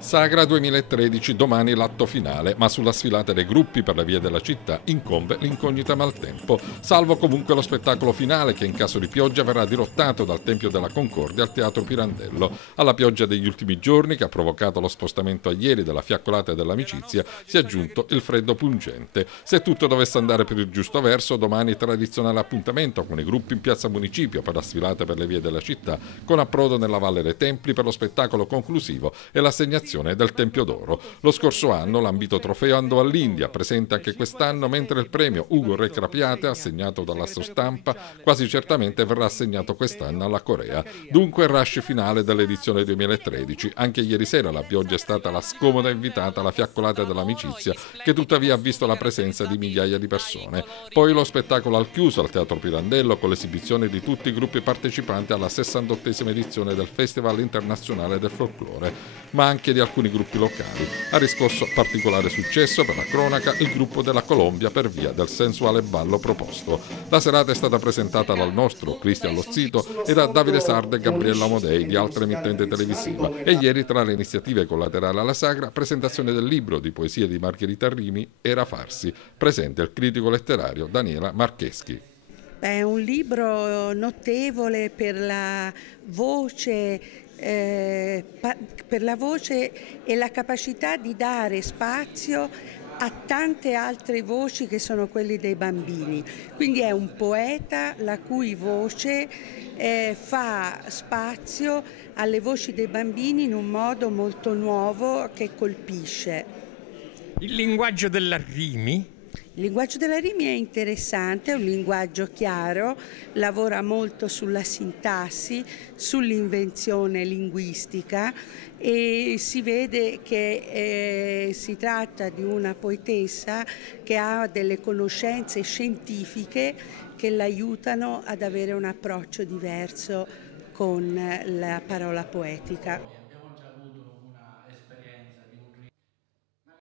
Sagra 2013, domani l'atto finale, ma sulla sfilata dei gruppi per le vie della città incombe l'incognita maltempo, salvo comunque lo spettacolo finale che in caso di pioggia verrà dirottato dal Tempio della Concordia al Teatro Pirandello. Alla pioggia degli ultimi giorni, che ha provocato lo spostamento a ieri della fiaccolata e dell'amicizia, si è aggiunto il freddo pungente. Se tutto dovesse andare per il giusto verso, domani tradizionale appuntamento con i gruppi in Piazza Municipio per la sfilata per le vie della città, con approdo nella Valle dei Templi per lo spettacolo conclusivo e l'assegnazione del Tempio d'Oro. Lo scorso anno l'ambito trofeo andò all'India, presente anche quest'anno, mentre il premio Ugo Re Crapiate, assegnato dalla Sostampa, quasi certamente verrà assegnato quest'anno alla Corea. Dunque il rush finale dell'edizione 2013. Anche ieri sera la pioggia è stata la scomoda invitata alla fiaccolata dell'amicizia, che tuttavia ha visto la presenza di migliaia di persone. Poi lo spettacolo al chiuso al Teatro Pirandello, con l'esibizione di tutti i gruppi partecipanti alla 68esima edizione del Festival Internazionale del Folklore, ma anche di alcuni gruppi locali. Ha riscosso particolare successo per la cronaca il gruppo della Colombia per via del sensuale ballo proposto. La serata è stata presentata dal nostro Cristian Lozzito e da Davide Sarda e Gabriella Amodei di altra emittente televisiva, e ieri tra le iniziative collaterali alla sagra, presentazione del libro di poesie di Margherita Rimi, Era farsi, presente il critico letterario Daniela Marcheschi. È un libro notevole per la voce e la capacità di dare spazio a tante altre voci che sono quelle dei bambini. Quindi è un poeta la cui voce fa spazio alle voci dei bambini in un modo molto nuovo che colpisce. Il linguaggio della Rimi. Il linguaggio della Rimi è interessante, è un linguaggio chiaro, lavora molto sulla sintassi, sull'invenzione linguistica e si vede che si tratta di una poetessa che ha delle conoscenze scientifiche che l'aiutano ad avere un approccio diverso con la parola poetica.